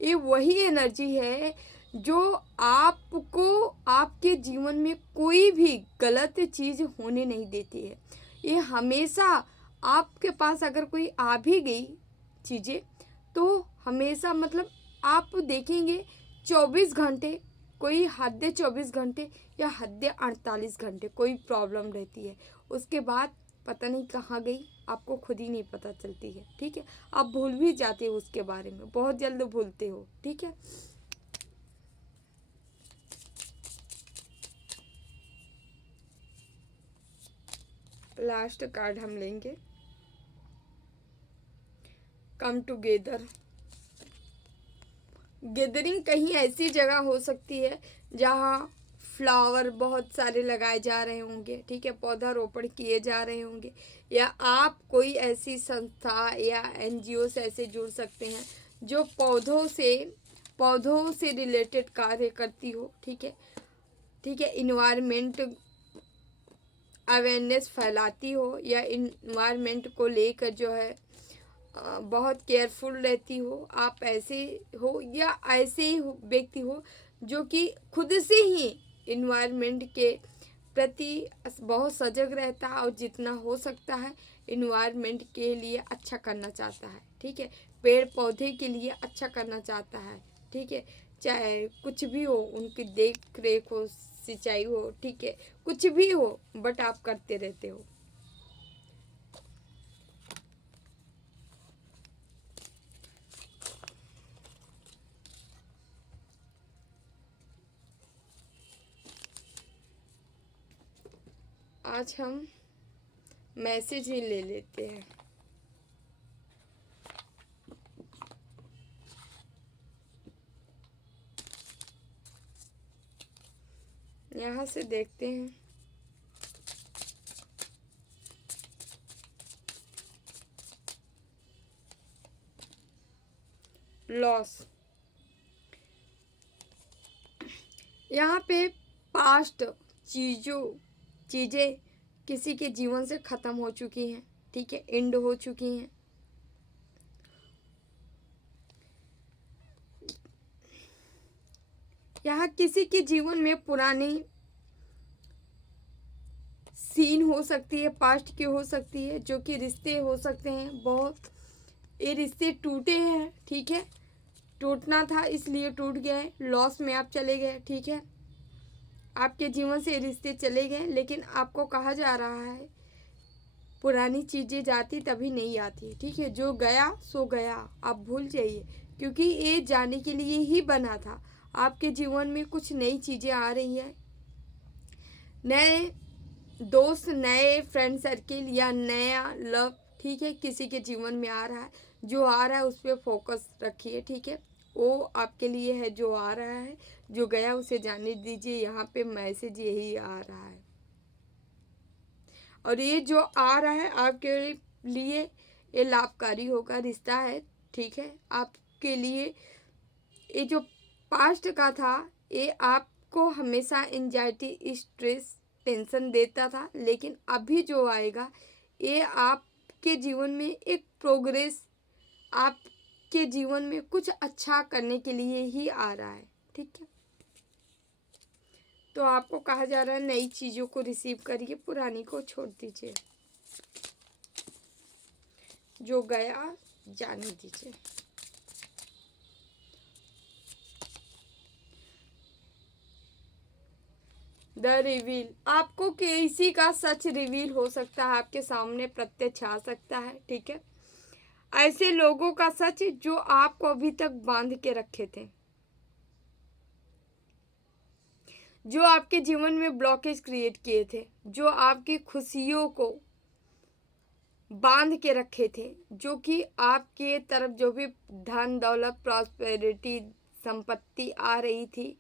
ये वही एनर्जी है जो आपको आपके जीवन में कोई भी गलत चीज़ होने नहीं देती है। ये हमेशा आपके पास अगर कोई आ भी गई चीज़ें, तो हमेशा मतलब आप देखेंगे 24 घंटे, कोई हद 24 घंटे या हद 48 घंटे कोई प्रॉब्लम रहती है। उसके बाद पता नहीं कहाँ गई, आपको खुद ही नहीं पता चलती है, ठीक है। आप भूल भी जाते हो उसके बारे में, बहुत जल्द भूलते हो, ठीक है। लास्ट कार्ड हम लेंगे, कम टुगेदर। गैदरिंग कहीं ऐसी जगह हो सकती है जहाँ फ्लावर बहुत सारे लगाए जा रहे होंगे, ठीक है, पौधारोपण किए जा रहे होंगे, या आप कोई ऐसी संस्था या एनजीओ से ऐसे जुड़ सकते हैं जो पौधों से रिलेटेड कार्य करती हो, ठीक है, ठीक है। इन्वायरमेंट अवेयरनेस फैलाती हो, या इन्वायरमेंट को लेकर जो है बहुत केयरफुल रहती हो। आप ऐसे हो या ऐसे ही व्यक्ति हो जो कि खुद से ही इन्वायरमेंट के प्रति बहुत सजग रहता है और जितना हो सकता है इन्वायरमेंट के लिए अच्छा करना चाहता है, ठीक है। पेड़ पौधे के लिए अच्छा करना चाहता है, ठीक है। चाहे कुछ भी हो, उनकी देख रेख हो, सिंचाई हो, ठीक है, कुछ भी हो, बट आप करते रहते हो। आज हम मैसेज ही ले लेते हैं। यहाँ से देखते हैं। लॉस, यहाँ पे पास्ट चीज़ें किसी के जीवन से ख़त्म हो चुकी हैं, ठीक है, एंड हो चुकी हैं। यहाँ किसी के जीवन में पुरानी सीन हो सकती है, पास्ट की हो सकती है, जो कि रिश्ते हो सकते हैं, बहुत ये रिश्ते टूटे हैं, ठीक है, टूटना था इसलिए टूट गए, लॉस में आप चले गए, ठीक है। आपके जीवन से रिश्ते चले गए, लेकिन आपको कहा जा रहा है पुरानी चीज़ें जाती तभी नहीं आती, ठीक है। जो गया सो गया, आप भूल जाइए, क्योंकि ये जाने के लिए ही बना था। आपके जीवन में कुछ नई चीज़ें आ रही है, नए दोस्त, नए फ्रेंड सर्किल या नया लव, ठीक है, किसी के जीवन में आ रहा है। जो आ रहा है उस पर फोकस रखिए, ठीक है, वो आपके लिए है। जो आ रहा है, जो गया उसे जाने दीजिए। यहाँ पे मैसेज यही आ रहा है। और ये जो आ रहा है आपके लिए ये लाभकारी होगा, रिश्ता है, ठीक है। आपके लिए ये जो पास्ट का था ये आपको हमेशा एंजाइटी, स्ट्रेस, टेंशन देता था, लेकिन अभी जो आएगा ये आपके जीवन में एक प्रोग्रेस, आपके जीवन में कुछ अच्छा करने के लिए ही आ रहा है, ठीक है। तो आपको कहा जा रहा है नई चीज़ों को रिसीव करिए, पुरानी को छोड़ दीजिए, जो गया जाने दीजिए। द रिवील, आपको किसी का सच रिवील हो सकता है, आपके सामने प्रत्यक्ष आ सकता है, ठीक है। ऐसे लोगों का सच जो आपको अभी तक बांध के रखे थे, जो आपके जीवन में ब्लॉकेज क्रिएट किए थे, जो आपकी खुशियों को बांध के रखे थे, जो कि आपके तरफ जो भी धन दौलत प्रॉस्पेरिटी संपत्ति आ रही थी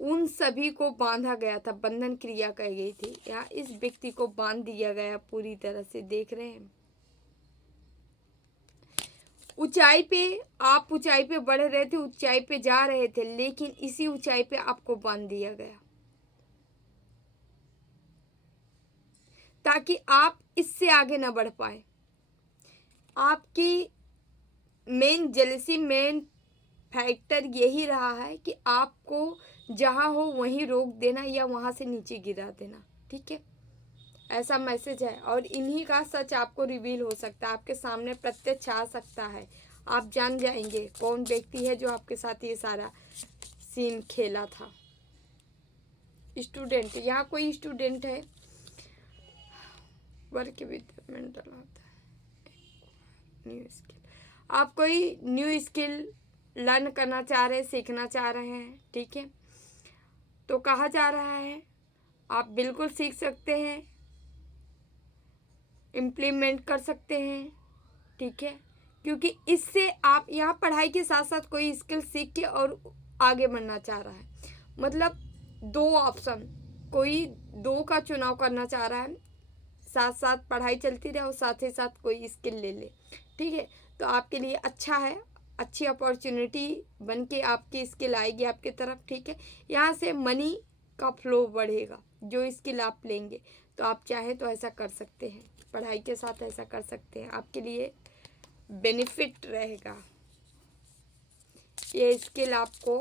उन सभी को बांधा गया था, बंधन क्रिया कही गई थी, या इस व्यक्ति को बांध दिया गया पूरी तरह से। देख रहे हैं ऊंचाई पे, आप ऊंचाई पे बढ़ रहे थे, ऊंचाई पे जा रहे थे, लेकिन इसी ऊंचाई पे आपको बांध दिया गया ताकि आप इससे आगे ना बढ़ पाए। आपकी मेन जेलसी, मेन फैक्टर यही रहा है कि आपको जहाँ हो वहीं रोक देना या वहाँ से नीचे गिरा देना, ठीक है। ऐसा मैसेज है और इन्हीं का सच आपको रिवील हो सकता है, आपके सामने प्रत्यक्ष आ सकता है। आप जान जाएंगे कौन व्यक्ति है जो आपके साथ ये सारा सीन खेला था। स्टूडेंट, यहाँ कोई स्टूडेंट है, वर्क विद मेंटल होता है, न्यू स्किल, आप कोई न्यू स्किल लर्न करना चाह रहे हैं, सीखना चाह रहे हैं, ठीक है। तो कहा जा रहा है आप बिल्कुल सीख सकते हैं, इम्प्लीमेंट कर सकते हैं, ठीक है, क्योंकि इससे आप यहाँ पढ़ाई के साथ साथ कोई स्किल सीख के और आगे बढ़ना चाह रहा है। मतलब दो ऑप्शन, कोई दो का चुनाव करना चाह रहा है, साथ साथ पढ़ाई चलती रहे और साथ ही साथ कोई स्किल ले ले, ठीक है। तो आपके लिए अच्छा है, अच्छी अपॉर्चुनिटी बन के आपकी स्किल आएगी आपकी तरफ, ठीक है। यहाँ से मनी का फ्लो बढ़ेगा, जो स्किल आप लेंगे। तो आप चाहें तो ऐसा कर सकते हैं, पढ़ाई के साथ ऐसा कर सकते हैं, आपके लिए बेनिफिट रहेगा। ये स्किल आपको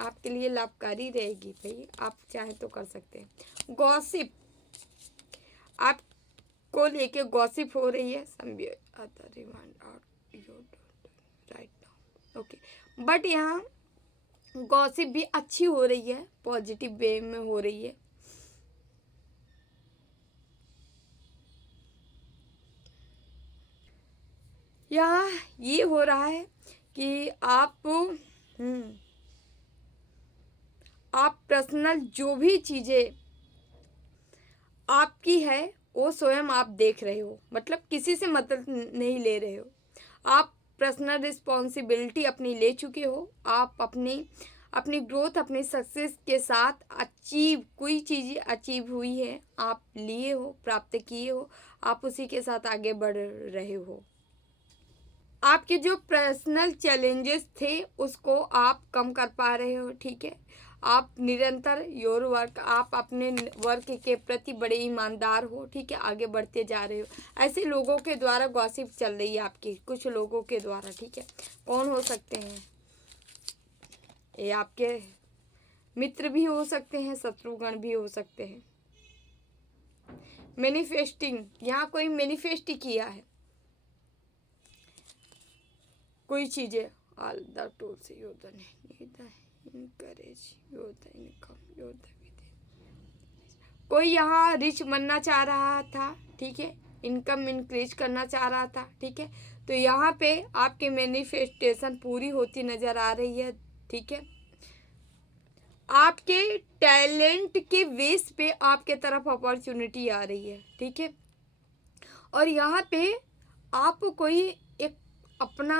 आपके लिए लाभकारी रहेगी भाई, आप चाहें तो कर सकते हैं। गॉसिप, आपको लेके गॉसिप हो रही है, राइट नाउ, ओके। बट यहाँ गॉसिप भी अच्छी हो रही है, पॉजिटिव वे में हो रही है। यहाँ ये हो रहा है कि आप पर्सनल जो भी चीज़ें आपकी है वो स्वयं आप देख रहे हो, मतलब किसी से मदद नहीं ले रहे हो, आप पर्सनल रिस्पॉन्सिबिलिटी अपनी ले चुके हो। आप अपनी ग्रोथ, अपनी सक्सेस के साथ कोई चीज़ अचीव हुई है, आप लिए हो, प्राप्त किए हो, आप उसी के साथ आगे बढ़ रहे हो। आपके जो पर्सनल चैलेंजेस थे उसको आप कम कर पा रहे हो, ठीक है। आप निरंतर योर वर्क, आप अपने वर्क के प्रति बड़े ईमानदार हो, ठीक है, आगे बढ़ते जा रहे हो। ऐसे लोगों के द्वारा गॉसिप चल रही है आपकी, कुछ लोगों के द्वारा, ठीक है। कौन हो सकते हैं ये? आपके मित्र भी हो सकते हैं, शत्रुगण भी हो सकते हैं। मैनिफेस्टिंग, यहाँ कोई मैनिफेस्ट किया है कोई चीज़ें, all the tools you the encourage your the income your the कोई यहाँ रिच बनना चाह रहा था, ठीक है, इनकम इंक्रीज करना चाह रहा था, ठीक है। तो यहाँ पे आपके मैनिफेस्टेशन पूरी होती नजर आ रही है, ठीक है। आपके टैलेंट के बेस पे आपके तरफ अपॉर्चुनिटी आ रही है, ठीक है। और यहाँ पे आप कोई एक अपना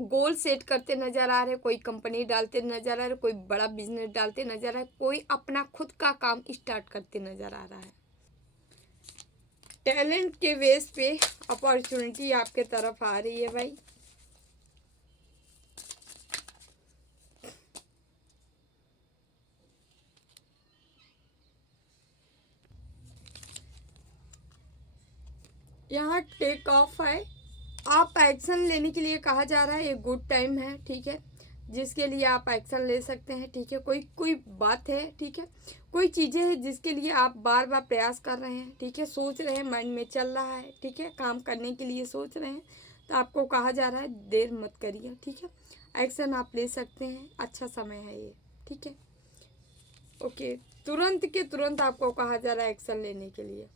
गोल सेट करते नज़र आ रहे, कोई कंपनी डालते नज़र आ रहे, कोई बड़ा बिजनेस डालते नज़र आ रहे, कोई अपना खुद का काम स्टार्ट करते नज़र आ रहा है। टैलेंट के बेस पे अपॉर्चुनिटी आपके तरफ आ रही है भाई। यहाँ टेक ऑफ है, आप एक्शन लेने के लिए कहा जा रहा है, ये गुड टाइम है, ठीक है, जिसके लिए आप एक्शन ले सकते हैं, ठीक है। कोई कोई बात है, ठीक है, कोई चीज़ें हैं जिसके लिए आप बार बार प्रयास कर रहे हैं, ठीक है, सोच रहे हैं, माइंड में चल रहा है, ठीक है, काम करने के लिए सोच रहे हैं, तो आपको कहा जा रहा है देर मत करिए, ठीक है, एक्शन आप ले सकते हैं, अच्छा समय है ये, ठीक है। ओके, तुरंत के तुरंत आपको कहा जा रहा है एक्शन लेने के लिए।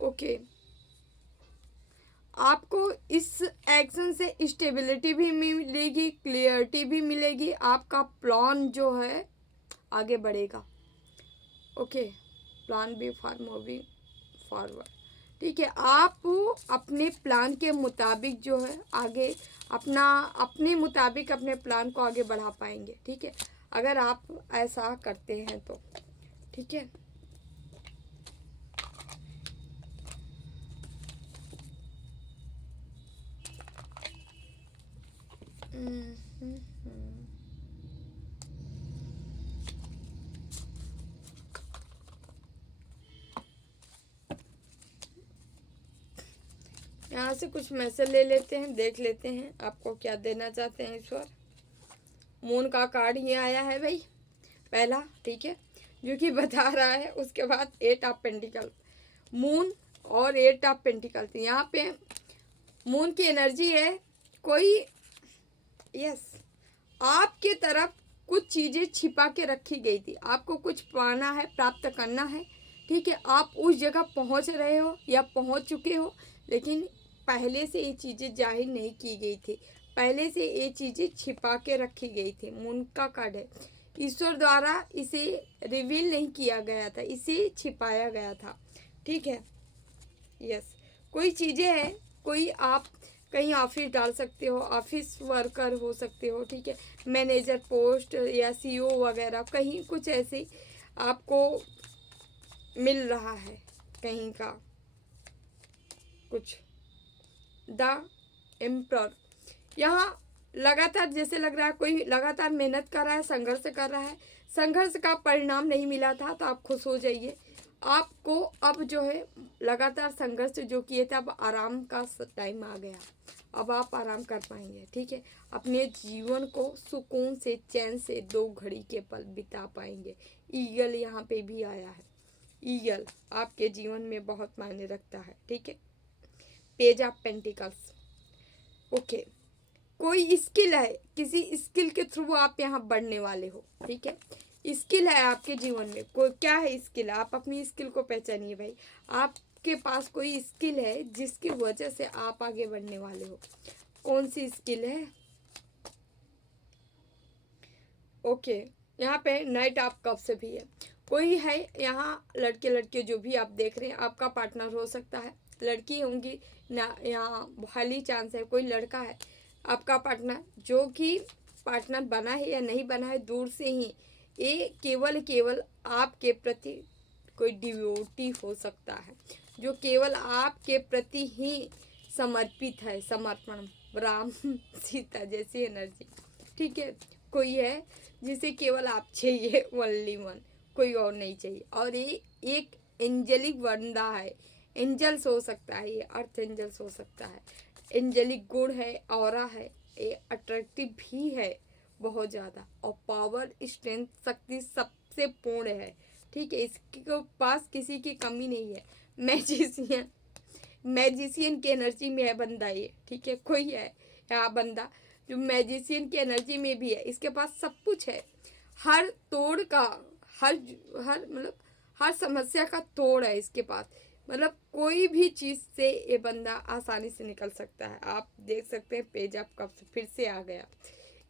ओके, आपको इस एक्शन से स्टेबिलिटी भी मिलेगी, क्लियरिटी भी मिलेगी, आपका प्लान जो है आगे बढ़ेगा। Okay, plan B for moving forward, ठीक है, आप अपने प्लान के मुताबिक जो है आगे अपने मुताबिक अपने प्लान को आगे बढ़ा पाएंगे, ठीक है, अगर आप ऐसा करते हैं तो, ठीक है। यहाँ से कुछ मैसेज ले लेते हैं, देख लेते हैं आपको क्या देना चाहते हैं ईश्वर। मून का कार्ड ये आया है भाई पहला, ठीक है, जो कि बता रहा है, उसके बाद 8 ऑफ पेंटिकल, मून और 8 ऑफ पेंटिकल। यहाँ पे मून की एनर्जी है, कोई यस आपके तरफ कुछ चीज़ें छिपा के रखी गई थी, आपको कुछ पाना है, प्राप्त करना है, ठीक है, आप उस जगह पहुंच रहे हो या पहुंच चुके हो, लेकिन पहले से ये चीज़ें जाहिर नहीं की गई थी, पहले से ये चीज़ें छिपा के रखी गई थी। मून का कार्ड है, ईश्वर द्वारा इसे रिवील नहीं किया गया था, इसे छिपाया गया था, ठीक है। यस, कोई चीज़ें हैं, कोई आप कहीं ऑफिस डाल सकते हो, ऑफिस वर्कर हो सकते हो, ठीक है, मैनेजर पोस्ट या सीईओ वगैरह, कहीं कुछ ऐसे आपको मिल रहा है कहीं का कुछ। द एम्पर, यहाँ लगातार जैसे लग रहा है कोई लगातार मेहनत कर रहा है, संघर्ष कर रहा है, संघर्ष का परिणाम नहीं मिला था तो आप खुश हो जाइए, आपको अब जो है लगातार संघर्ष जो किए थे अब आराम का टाइम आ गया, अब आप आराम कर पाएंगे, ठीक है, अपने जीवन को सुकून से चैन से 2 घड़ी के पल बिता पाएंगे। ईगल यहाँ पे भी आया है, ईगल आपके जीवन में बहुत मायने रखता है, ठीक है। पेज ऑफ पेंटिकल्स, ओके, कोई स्किल है, किसी स्किल के थ्रू आप यहाँ बढ़ने वाले हो, ठीक है, स्किल है आपके जीवन में, कोई क्या है स्किल, आप अपनी स्किल को पहचानिए भाई, आपके पास कोई स्किल है जिसकी वजह से आप आगे बढ़ने वाले हो, कौन सी स्किल है। ओके, यहाँ पे नाइट ऑफ कप्स भी है, कोई है यहाँ लड़के लड़के जो भी आप देख रहे हैं आपका पार्टनर हो सकता है, लड़की होंगी ना, यहाँ हाली चांस है कोई लड़का है आपका पार्टनर, जो कि पार्टनर बना है या नहीं बना है दूर से ही, ये केवल केवल आपके प्रति कोई डिवोटी हो सकता है, जो केवल आपके प्रति ही समर्पित है, समर्पण, राम सीता जैसी एनर्जी, ठीक है, कोई है जिसे केवल आप चाहिए, ओनली वन, कोई और नहीं चाहिए, और ये एक एंजेलिक बंदा है, एंजल्स हो सकता है, ये अर्थ एंजल्स हो सकता है, एंजेलिक गुण है, ऑरा है, ये अट्रैक्टिव भी है बहुत ज़्यादा, और पावर स्ट्रेंथ शक्ति सबसे पूर्ण है, ठीक है, इसके पास किसी की कमी नहीं है, मैजिशियन की एनर्जी में है बंदा ये, ठीक है, कोई है यहाँ बंदा जो मैजिशियन की एनर्जी में भी है, इसके पास सब कुछ है, हर तोड़ का हर हर मतलब हर समस्या का तोड़ है इसके पास, मतलब कोई भी चीज़ से ये बंदा आसानी से निकल सकता है। आप देख सकते हैं पेज आप कब से फिर से आ गया,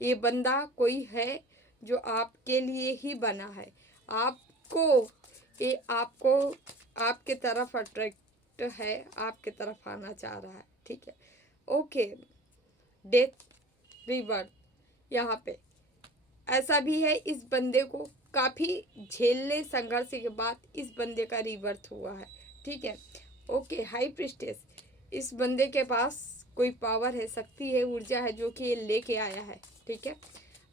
ये बंदा कोई है जो आपके लिए ही बना है, आपको ये आपको आपके तरफ अट्रैक्ट है, आपके तरफ आना चाह रहा है, ठीक है। ओके, डेथ रिबर्थ, यहाँ पे ऐसा भी है इस बंदे को काफ़ी झेलने संघर्ष के बाद इस बंदे का रीबर्थ हुआ है, ठीक है। ओके, हाई प्रिस्टेस, इस बंदे के पास कोई पावर है, शक्ति है, ऊर्जा है जो कि ये लेके आया है, ठीक है।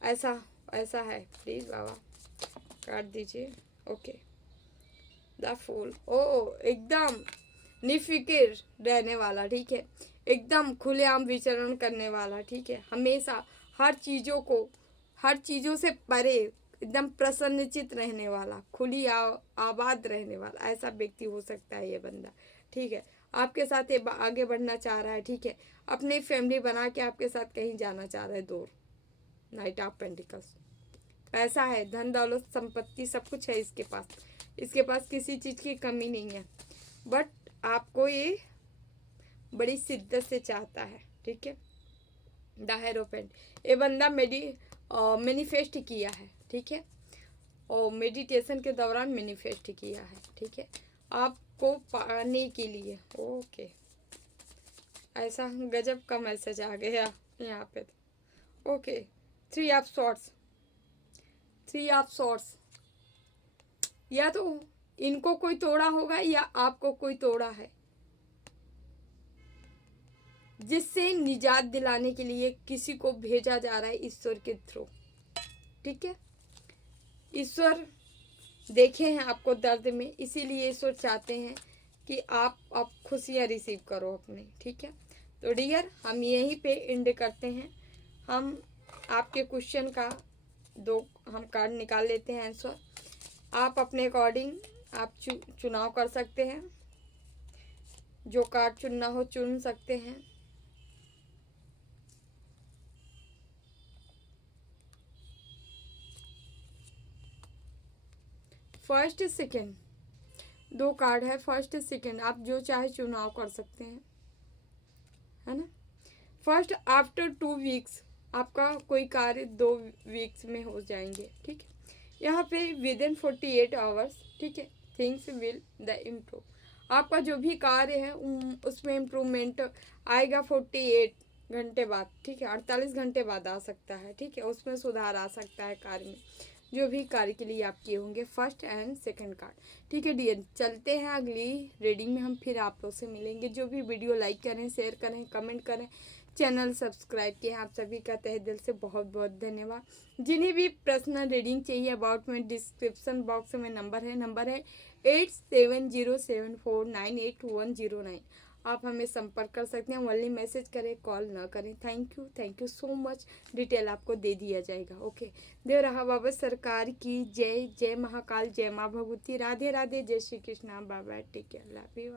ऐसा ऐसा है, प्लीज़ बाबा काट दीजिए। ओके, द फूल, ओ एकदम निफिकिर रहने वाला, ठीक है, एकदम खुलेआम विचरण करने वाला, ठीक है, हमेशा हर चीज़ों से परे एकदम प्रसन्नचित रहने वाला, आबाद रहने वाला, ऐसा व्यक्ति हो सकता है ये बंदा, ठीक है। आपके साथ ये आगे बढ़ना चाह रहा है, ठीक है, अपनी फैमिली बना के आपके साथ कहीं जाना चाह रहा है दूर। नाइट ऑफ पेंटिकल्स, पैसा है, धन दौलत संपत्ति सब कुछ है इसके पास किसी चीज़ की कमी नहीं है, बट आपको ये बड़ी शिद्दत से चाहता है, ठीक है। द हेरोपेंट, ये बंदा मैनिफेस्ट किया है, ठीक है, और मेडिटेशन के दौरान मैनिफेस्ट किया है, ठीक है, आपको पाने के लिए। ओके, ऐसा गजब का मैसेज आ गया यहाँ पे तो। ओके, थ्री ऑफ सॉर्ड्स, या तो इनको कोई तोड़ा होगा या आपको कोई तोड़ा है, जिससे निजात दिलाने के लिए किसी को भेजा जा रहा है ईश्वर के थ्रू, ठीक है। ईश्वर देखे हैं आपको दर्द में, इसीलिए ईश्वर चाहते हैं कि आप खुशियाँ रिसीव करो अपने, ठीक है। तो डियर, हम यहीं पे एंड करते हैं। हम आपके क्वेश्चन का हम कार्ड निकाल लेते हैं आंसर। आप अपने अकॉर्डिंग आप चुनाव कर सकते हैं, जो कार्ड चुनना हो चुन सकते हैं। फर्स्ट सेकंड, दो कार्ड है, फर्स्ट सेकंड, आप जो चाहे चुनाव कर सकते हैं, है ना। फर्स्ट, आफ्टर 2 वीक्स, आपका कोई कार्य 2 वीक्स में हो जाएंगे, ठीक है। यहाँ पे विद इन 48 आवर्स, ठीक है, थिंग्स विल द इम्प्रूव। आपका जो भी कार्य है उसमें इम्प्रूवमेंट आएगा 48 घंटे बाद, ठीक है, 48 घंटे बाद आ सकता है, ठीक है, उसमें सुधार आ सकता है कार्य में, जो भी कार्य के लिए आप किए होंगे, फर्स्ट एंड सेकंड कार्ड, ठीक है डियर। चलते हैं अगली रीडिंग में, हम फिर आप लोग से मिलेंगे। जो भी वीडियो लाइक करें, शेयर करें, कमेंट करें, चैनल सब्सक्राइब किए, आप सभी का तहे दिल से बहुत बहुत धन्यवाद। जिन्हें भी पर्सनल रीडिंग चाहिए अबाउट में, डिस्क्रिप्शन बॉक्स में नंबर है 8707498109। आप हमें संपर्क कर सकते हैं, ओनली मैसेज करें, कॉल ना करें। Thank you so much. Detail आपको दे दिया जाएगा। ओके, देव रहा बाबा सरकार की जय। जय महाकाल, जय माँ भगवती, राधे राधे, जय श्री कृष्णा बाबा, टेक केयर, लव यू।